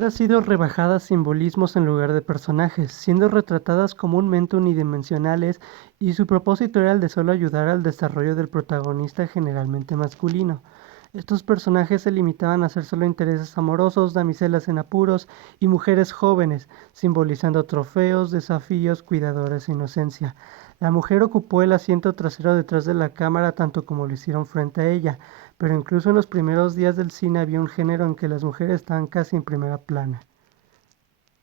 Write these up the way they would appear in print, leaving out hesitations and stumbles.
Han sido rebajadas simbolismos en lugar de personajes, siendo retratadas comúnmente unidimensionales y su propósito era el de solo ayudar al desarrollo del protagonista generalmente masculino. Estos personajes se limitaban a ser solo intereses amorosos, damiselas en apuros y mujeres jóvenes, simbolizando trofeos, desafíos, cuidadores e inocencia. La mujer ocupó el asiento trasero detrás de la cámara tanto como lo hicieron frente a ella, pero incluso en los primeros días del cine había un género en que las mujeres estaban casi en primera plana: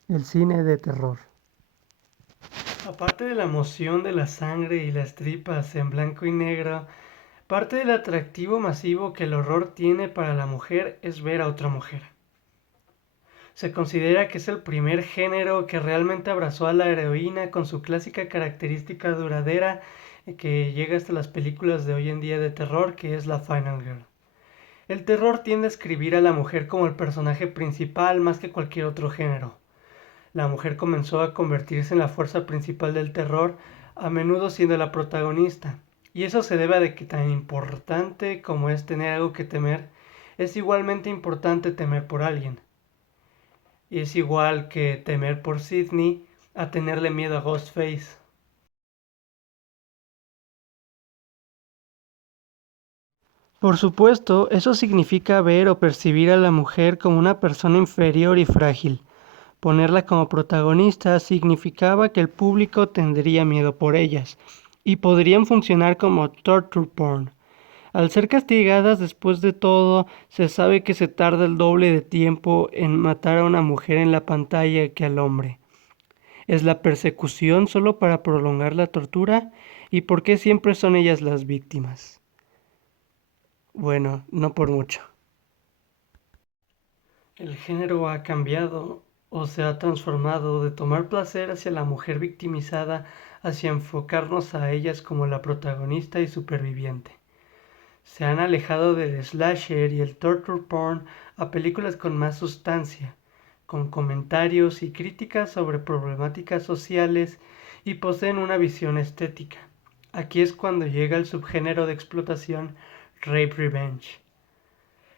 el cine de terror. Aparte de la emoción de la sangre y las tripas en blanco y negro, parte del atractivo masivo que el horror tiene para la mujer es ver a otra mujer. Se considera que es el primer género que realmente abrazó a la heroína con su clásica característica duradera que llega hasta las películas de hoy en día de terror, que es la Final Girl. El terror tiende a escribir a la mujer como el personaje principal más que cualquier otro género. La mujer comenzó a convertirse en la fuerza principal del terror, a menudo siendo la protagonista. Y eso se debe a de que tan importante como es tener algo que temer, es igualmente importante temer por alguien. Y es igual que temer por Sidney a tenerle miedo a Ghostface. Por supuesto, eso significa ver o percibir a la mujer como una persona inferior y frágil. Ponerla como protagonista significaba que el público tendría miedo por ellas, y podrían funcionar como torture porn. Al ser castigadas después de todo, se sabe que se tarda el doble de tiempo en matar a una mujer en la pantalla que al hombre. ¿Es la persecución solo para prolongar la tortura? ¿Y por qué siempre son ellas las víctimas? Bueno, no por mucho. El género ha cambiado o se ha transformado de tomar placer hacia la mujer victimizada hacia enfocarnos a ellas como la protagonista y superviviente. Se han alejado del slasher y el torture porn a películas con más sustancia, con comentarios y críticas sobre problemáticas sociales y poseen una visión estética. Aquí es cuando llega el subgénero de explotación Rape Revenge,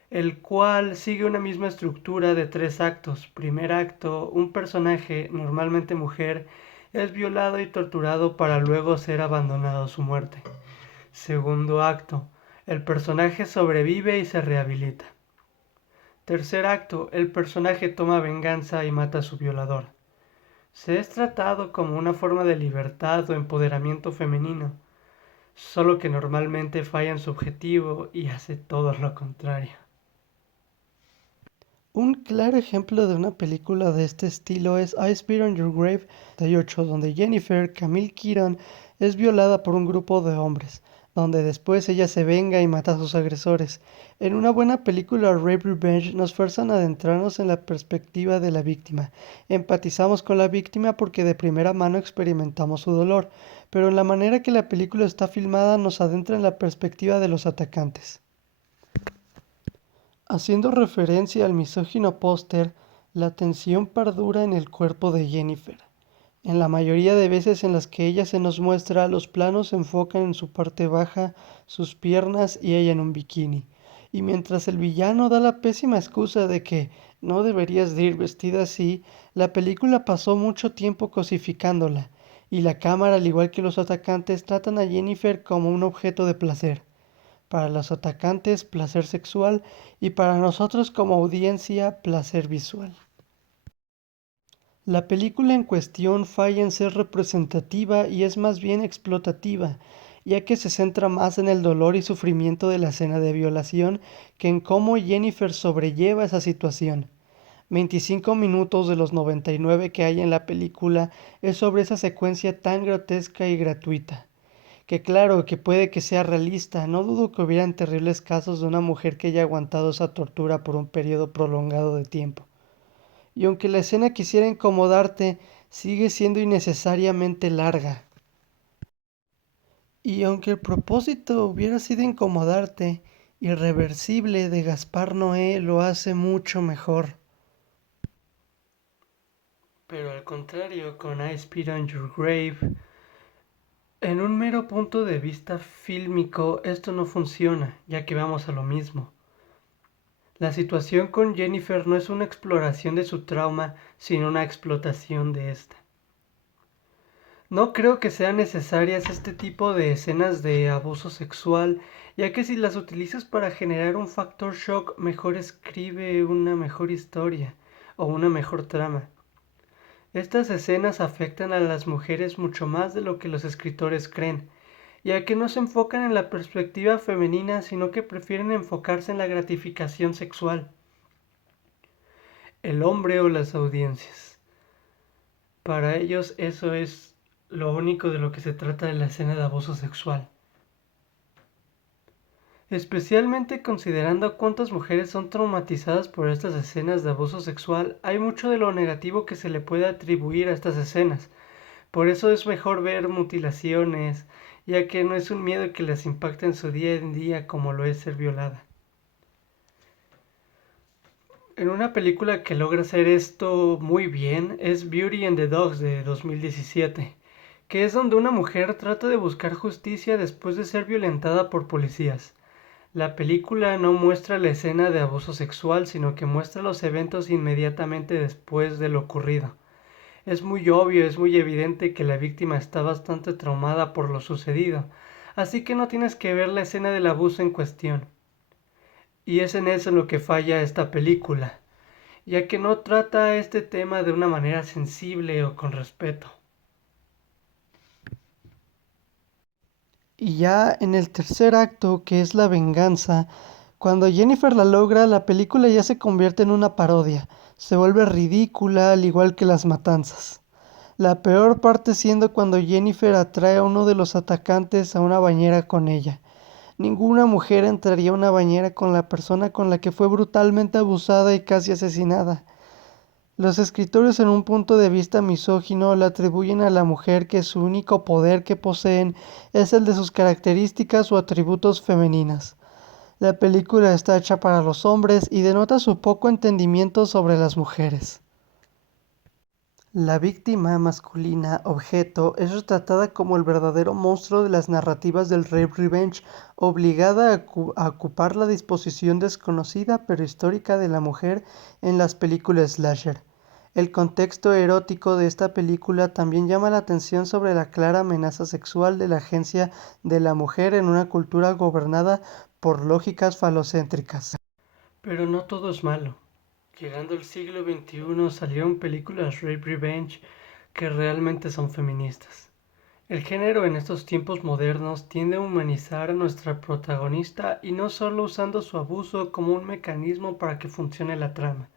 el cual sigue una misma estructura de tres actos. Primer acto, un personaje, normalmente mujer, es violado y torturado para luego ser abandonado a su muerte. Segundo acto, el personaje sobrevive y se rehabilita. Tercer acto, el personaje toma venganza y mata a su violador. Se es tratado como una forma de libertad o empoderamiento femenino, solo que normalmente falla en su objetivo y hace todo lo contrario. Un claro ejemplo de una película de este estilo es I Spit on Your Grave de 2008, donde Jennifer Camille Keaton es violada por un grupo de hombres, donde después ella se venga y mata a sus agresores. En una buena película Rape Revenge nos fuerzan a adentrarnos en la perspectiva de la víctima. Empatizamos con la víctima porque de primera mano experimentamos su dolor, pero en la manera que la película está filmada nos adentra en la perspectiva de los atacantes. Haciendo referencia al misógino póster, la tensión perdura en el cuerpo de Jennifer. En la mayoría de veces en las que ella se nos muestra, los planos se enfocan en su parte baja, sus piernas y ella en un bikini. Y mientras el villano da la pésima excusa de que no deberías de ir vestida así, la película pasó mucho tiempo cosificándola, y la cámara, al igual que los atacantes, tratan a Jennifer como un objeto de placer. Para los atacantes, placer sexual, y para nosotros como audiencia, placer visual. La película en cuestión falla en ser representativa y es más bien explotativa, ya que se centra más en el dolor y sufrimiento de la escena de violación que en cómo Jennifer sobrelleva esa situación. 25 minutos de los 99 que hay en la película es sobre esa secuencia tan grotesca y gratuita. Que claro, que puede que sea realista, no dudo que hubieran terribles casos de una mujer que haya aguantado esa tortura por un periodo prolongado de tiempo. Y aunque la escena quisiera incomodarte, sigue siendo innecesariamente larga. Y aunque el propósito hubiera sido incomodarte, Irreversible de Gaspar Noé lo hace mucho mejor. Pero al contrario, con I Spit on Your Grave, en un mero punto de vista fílmico, esto no funciona, ya que vamos a lo mismo. La situación con Jennifer no es una exploración de su trauma, sino una explotación de esta. No creo que sean necesarias este tipo de escenas de abuso sexual, ya que si las utilizas para generar un factor shock, mejor escribe una mejor historia o una mejor trama. Estas escenas afectan a las mujeres mucho más de lo que los escritores creen, ya que no se enfocan en la perspectiva femenina, sino que prefieren enfocarse en la gratificación sexual, el hombre o las audiencias. Para ellos eso es lo único de lo que se trata de la escena de abuso sexual. Especialmente considerando cuántas mujeres son traumatizadas por estas escenas de abuso sexual, hay mucho de lo negativo que se le puede atribuir a estas escenas. Por eso es mejor ver mutilaciones, ya que no es un miedo que les impacte en su día en día como lo es ser violada. En una película que logra hacer esto muy bien es Beauty and the Dogs de 2017, que es donde una mujer trata de buscar justicia después de ser violentada por policías. La película no muestra la escena de abuso sexual, sino que muestra los eventos inmediatamente después de lo ocurrido. Es muy obvio, es muy evidente que la víctima está bastante traumada por lo sucedido, así que no tienes que ver la escena del abuso en cuestión. Y es en eso en lo que falla esta película, ya que no trata este tema de una manera sensible o con respeto. Y ya en el tercer acto, que es la venganza, cuando Jennifer la logra, la película ya se convierte en una parodia. Se vuelve ridícula al igual que las matanzas. La peor parte siendo cuando Jennifer atrae a uno de los atacantes a una bañera con ella. Ninguna mujer entraría a una bañera con la persona con la que fue brutalmente abusada y casi asesinada. Los escritores en un punto de vista misógino le atribuyen a la mujer que su único poder que poseen es el de sus características o atributos femeninas. La película está hecha para los hombres y denota su poco entendimiento sobre las mujeres. La víctima masculina objeto es retratada como el verdadero monstruo de las narrativas del rape revenge, obligada a ocupar la disposición desconocida pero histórica de la mujer en las películas slasher. El contexto erótico de esta película también llama la atención sobre la clara amenaza sexual de la agencia de la mujer en una cultura gobernada por lógicas falocéntricas. Pero no todo es malo. Llegando al siglo XXI salieron películas rape revenge que realmente son feministas. El género en estos tiempos modernos tiende a humanizar a nuestra protagonista y no solo usando su abuso como un mecanismo para que funcione la trama,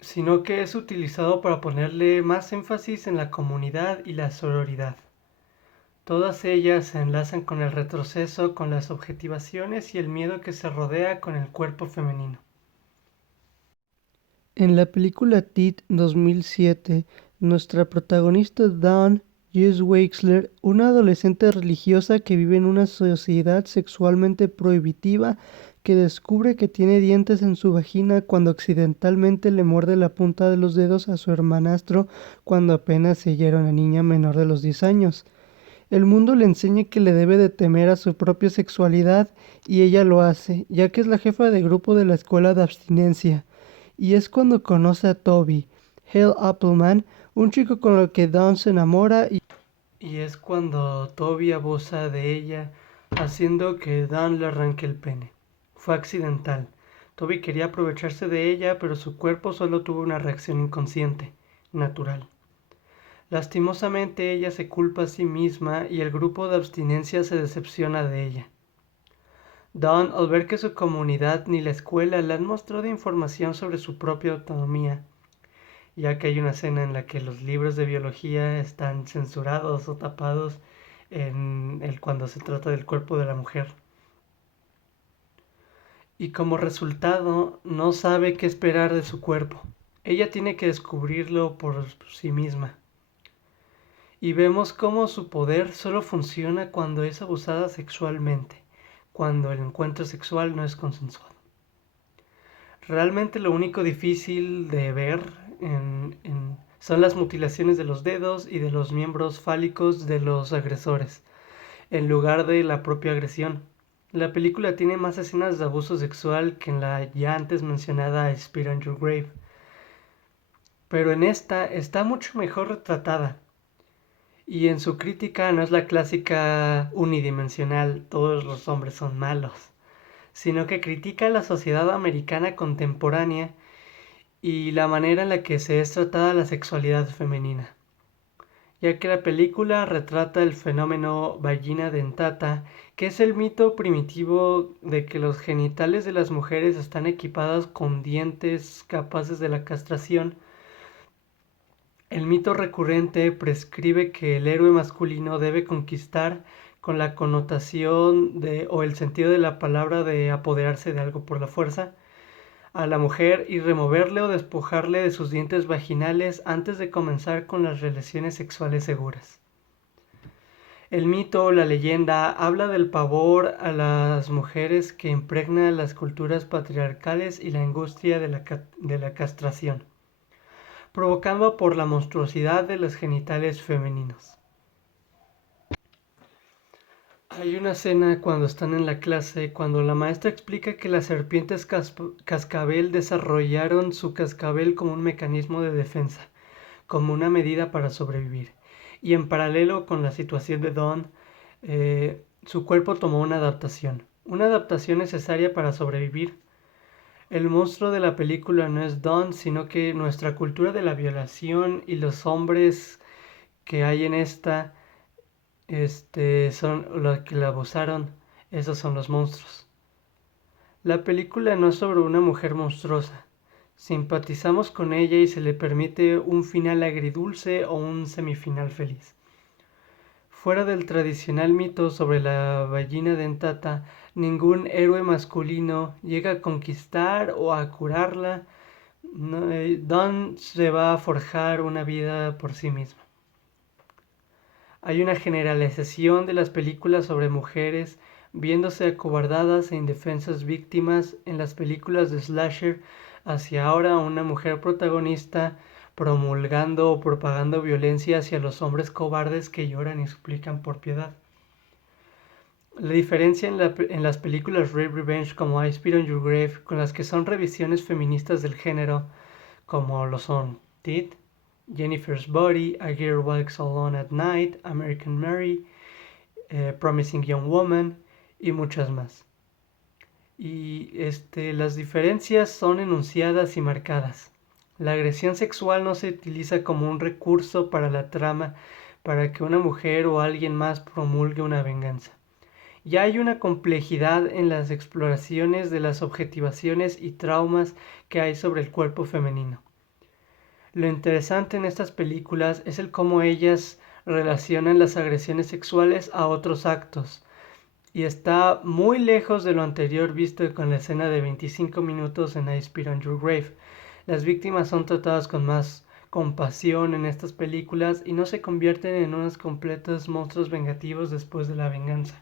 sino que es utilizado para ponerle más énfasis en la comunidad y la sororidad. Todas ellas se enlazan con el retroceso, con las objetivaciones y el miedo que se rodea con el cuerpo femenino. En la película Tit 2007, nuestra protagonista Dawn Jess Wexler, una adolescente religiosa que vive en una sociedad sexualmente prohibitiva, que descubre que tiene dientes en su vagina cuando accidentalmente le muerde la punta de los dedos a su hermanastro cuando apenas ella era una niña menor de los 10 años. El mundo le enseña que le debe de temer a su propia sexualidad y ella lo hace, ya que es la jefa de grupo de la escuela de abstinencia. Y es cuando conoce a Toby, Hale Appleman, un chico con el que Dawn se enamora y es cuando Toby abusa de ella, haciendo que Dawn le arranque el pene. Fue accidental. Toby quería aprovecharse de ella, pero su cuerpo solo tuvo una reacción inconsciente, natural. Lastimosamente ella se culpa a sí misma y el grupo de abstinencia se decepciona de ella. Dawn, al ver que su comunidad ni la escuela le han mostrado información sobre su propia autonomía, ya que hay una escena en la que los libros de biología están censurados o tapados cuando se trata del cuerpo de la mujer. Y como resultado, no sabe qué esperar de su cuerpo. Ella tiene que descubrirlo por sí misma. Y vemos cómo su poder solo funciona cuando es abusada sexualmente, cuando el encuentro sexual no es consensuado. Realmente lo único difícil de ver son las mutilaciones de los dedos y de los miembros fálicos de los agresores, en lugar de la propia agresión. La película tiene más escenas de abuso sexual que en la ya antes mencionada Spit on Your Grave, pero en esta está mucho mejor retratada. Y en su crítica no es la clásica unidimensional, todos los hombres son malos, sino que critica la sociedad americana contemporánea y la manera en la que se es tratada la sexualidad femenina, ya que la película retrata el fenómeno vagina dentata, que es el mito primitivo de que los genitales de las mujeres están equipados con dientes capaces de la castración. El mito recurrente prescribe que el héroe masculino debe conquistar con la connotación de, o el sentido de la palabra de apoderarse de algo por la fuerza, a la mujer y removerle o despojarle de sus dientes vaginales antes de comenzar con las relaciones sexuales seguras. El mito o la leyenda habla del pavor a las mujeres que impregna las culturas patriarcales y la angustia de la castración, provocando por la monstruosidad de los genitales femeninos. Hay una escena cuando están en la clase, cuando la maestra explica que las serpientes cascabel desarrollaron su cascabel como un mecanismo de defensa, como una medida para sobrevivir. Y en paralelo con la situación de Dawn, su cuerpo tomó una adaptación necesaria para sobrevivir. El monstruo de la película no es Dawn, sino que nuestra cultura de la violación y los hombres que hay en esta son los que la abusaron, esos son los monstruos. La película no es sobre una mujer monstruosa. Simpatizamos con ella y se le permite un final agridulce o un semifinal feliz. Fuera del tradicional mito sobre la vagina dentata, ningún héroe masculino llega a conquistar o a curarla. Dawn se va a forjar una vida por sí misma. Hay una generalización de las películas sobre mujeres viéndose acobardadas e indefensas víctimas en las películas de slasher hacia ahora una mujer protagonista promulgando o propagando violencia hacia los hombres cobardes que lloran y suplican por piedad. La diferencia en las películas Rape Revenge como I Spit on Your Grave con las que son revisiones feministas del género como lo son Tit, Jennifer's Body, A Girl Walks Alone at Night, American Mary, Promising Young Woman y muchas más. Y las diferencias son enunciadas y marcadas. La agresión sexual no se utiliza como un recurso para la trama para que una mujer o alguien más promulgue una venganza. Ya hay una complejidad en las exploraciones de las objetivaciones y traumas que hay sobre el cuerpo femenino. Lo interesante en estas películas es el cómo ellas relacionan las agresiones sexuales a otros actos. Y está muy lejos de lo anterior visto con la escena de 25 minutos en I Spit on Your Grave. Las víctimas son tratadas con más compasión en estas películas y no se convierten en unos completos monstruos vengativos después de la venganza.